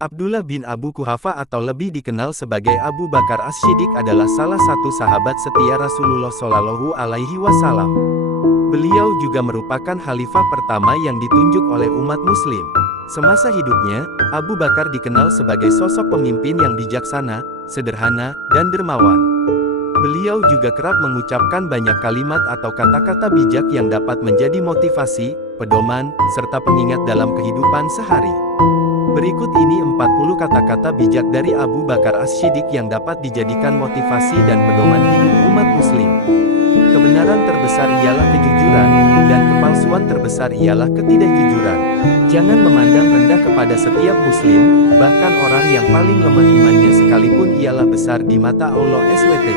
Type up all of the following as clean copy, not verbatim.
Abdullah bin Abu Kuhafa atau lebih dikenal sebagai Abu Bakar As-Siddiq adalah salah satu sahabat setia Rasulullah Shallallahu Alaihi Wasallam. Beliau juga merupakan khalifah pertama yang ditunjuk oleh umat Muslim. Semasa hidupnya, Abu Bakar dikenal sebagai sosok pemimpin yang bijaksana, sederhana, dan dermawan. Beliau juga kerap mengucapkan banyak kalimat atau kata-kata bijak yang dapat menjadi motivasi, pedoman, serta pengingat dalam kehidupan sehari. Berikut ini 40 kata-kata bijak dari Abu Bakar As-Siddiq yang dapat dijadikan motivasi dan pedoman hidup umat Muslim. Kebenaran terbesar ialah kejujuran, dan kepalsuan terbesar ialah ketidakjujuran. Jangan memandang rendah kepada setiap Muslim, bahkan orang yang paling lemah imannya sekalipun ialah besar di mata Allah SWT.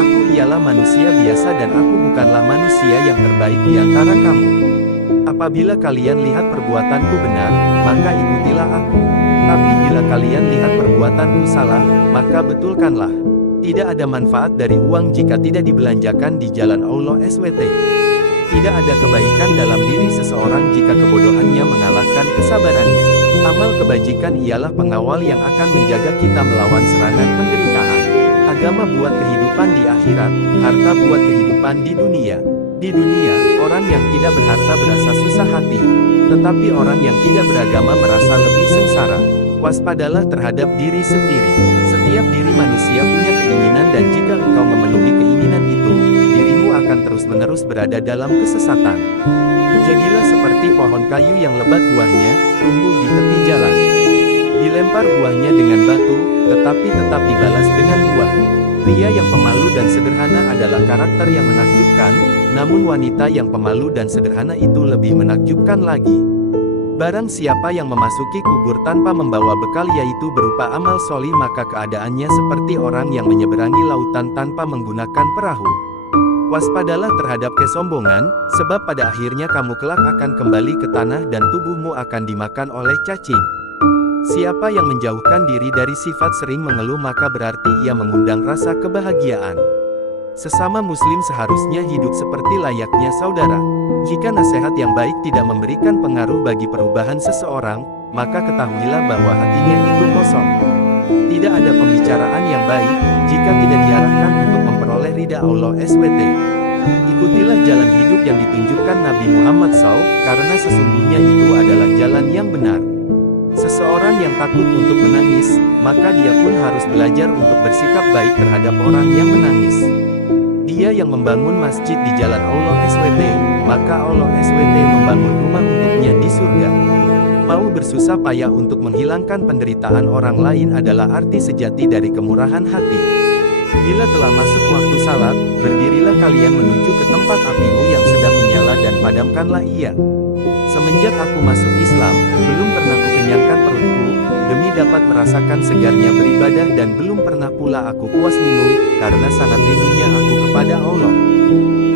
Aku ialah manusia biasa dan aku bukanlah manusia yang terbaik di antara kamu. Apabila kalian lihat perbuatanku benar, maka ikutilah aku. Tapi bila kalian lihat perbuatanku salah, maka betulkanlah. Tidak ada manfaat dari uang jika tidak dibelanjakan di jalan Allah SWT. Tidak ada kebaikan dalam diri seseorang jika kebodohannya mengalahkan kesabarannya. Amal kebajikan ialah pengawal yang akan menjaga kita melawan serangan penderitaan. Agama buat kehidupan di akhirat, harta buat kehidupan di dunia. Di dunia, orang yang tidak berharta berasa susah hati, tetapi orang yang tidak beragama merasa lebih sengsara. Waspadalah terhadap diri sendiri. Setiap diri manusia punya keinginan dan jika engkau memenuhi keinginan itu, dirimu akan terus-menerus berada dalam kesesatan. Jadilah seperti pohon kayu yang lebat buahnya, tumbuh di tepi jalan. Dilempar buahnya dengan batu, tetapi tetap dibalas dengan buah. Pria yang pemalu dan sederhana adalah karakter yang menakjubkan, namun wanita yang pemalu dan sederhana itu lebih menakjubkan lagi. Barang siapa yang memasuki kubur tanpa membawa bekal yaitu berupa amal solih maka keadaannya seperti orang yang menyeberangi lautan tanpa menggunakan perahu. Waspadalah terhadap kesombongan, sebab pada akhirnya kamu kelak akan kembali ke tanah dan tubuhmu akan dimakan oleh cacing. Siapa yang menjauhkan diri dari sifat sering mengeluh maka berarti ia mengundang rasa kebahagiaan. Sesama muslim seharusnya hidup seperti layaknya saudara. Jika nasihat yang baik tidak memberikan pengaruh bagi perubahan seseorang, maka ketahuilah bahwa hatinya itu kosong. Tidak ada pembicaraan yang baik, jika tidak diarahkan untuk memperoleh ridha Allah SWT. Ikutilah jalan hidup yang ditunjukkan Nabi Muhammad SAW, karena sesungguhnya itu adalah jalan yang benar. Seseorang yang takut untuk menangis, maka dia pun harus belajar untuk bersikap baik terhadap orang yang menangis. Dia yang membangun masjid di jalan Allah SWT, maka Allah SWT membangun rumah untuknya di surga. Mau bersusah payah untuk menghilangkan penderitaan orang lain adalah arti sejati dari kemurahan hati. Bila telah masuk waktu salat, berdirilah kalian menuju ke tempat apimu yang sedang menyala dan padamkanlah ia. Semenjak aku masuk Islam, belum pernah kukenyangkan perutku, demi dapat merasakan segarnya beribadah dan belum pernah pula aku puas minum, karena sangat rindunya aku kepada Allah.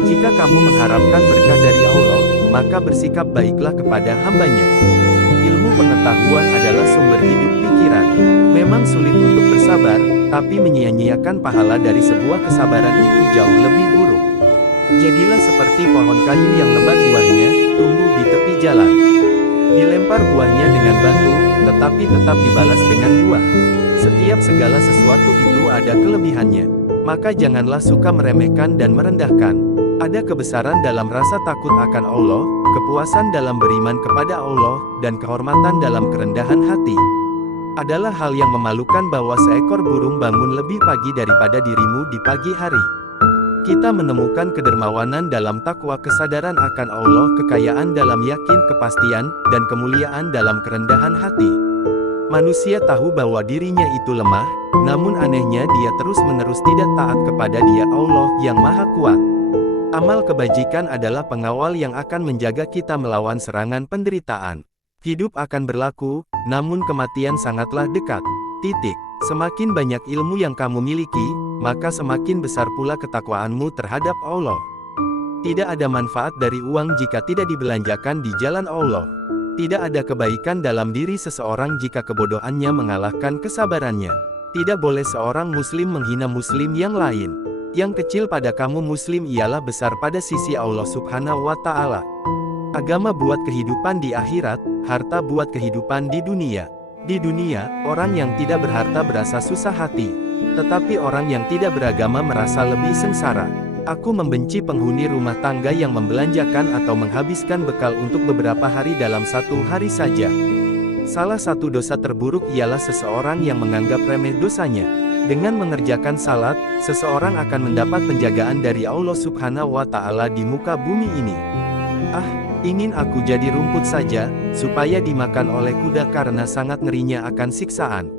Jika kamu mengharapkan berkah dari Allah, maka bersikap baiklah kepada hambanya. Ilmu pengetahuan adalah sumber hidup pikiran. Memang sulit untuk bersabar, tapi menyia-nyiakan pahala dari sebuah kesabaran itu jauh lebih buruk. Jadilah seperti pohon kayu yang lebat buahnya, tumbuh di tepi jalan. Dilempar buahnya dengan batu, tetapi tetap dibalas dengan buah. Setiap segala sesuatu itu ada kelebihannya. Maka janganlah suka meremehkan dan merendahkan. Ada kebesaran dalam rasa takut akan Allah, kepuasan dalam beriman kepada Allah, dan kehormatan dalam kerendahan hati. Adalah hal yang memalukan bahwa seekor burung bangun lebih pagi daripada dirimu di pagi hari. Kita menemukan kedermawanan dalam takwa, kesadaran akan Allah, kekayaan dalam yakin kepastian, dan kemuliaan dalam kerendahan hati. Manusia tahu bahwa dirinya itu lemah, namun anehnya dia terus-menerus tidak taat kepada Dia Allah yang Maha Kuat. Amal kebajikan adalah pengawal yang akan menjaga kita melawan serangan penderitaan. Hidup akan berlaku, namun kematian sangatlah dekat. Titik. Semakin banyak ilmu yang kamu miliki, maka semakin besar pula ketakwaanmu terhadap Allah. Tidak ada manfaat dari uang jika tidak dibelanjakan di jalan Allah. Tidak ada kebaikan dalam diri seseorang jika kebodohannya mengalahkan kesabarannya. Tidak boleh seorang muslim menghina muslim yang lain. Yang kecil pada kamu muslim ialah besar pada sisi Allah Subhanahu wa Ta'ala. Agama buat kehidupan di akhirat, harta buat kehidupan di dunia. Di dunia, orang yang tidak berharta berasa susah hati. Tetapi orang yang tidak beragama merasa lebih sengsara. Aku membenci penghuni rumah tangga yang membelanjakan atau menghabiskan bekal untuk beberapa hari dalam satu hari saja. Salah satu dosa terburuk ialah seseorang yang menganggap remeh dosanya. Dengan mengerjakan salat, seseorang akan mendapat penjagaan dari Allah Subhanahu wa Ta'ala di muka bumi ini. Ah, ingin aku jadi rumput saja, supaya dimakan oleh kuda karena sangat ngerinya akan siksaan.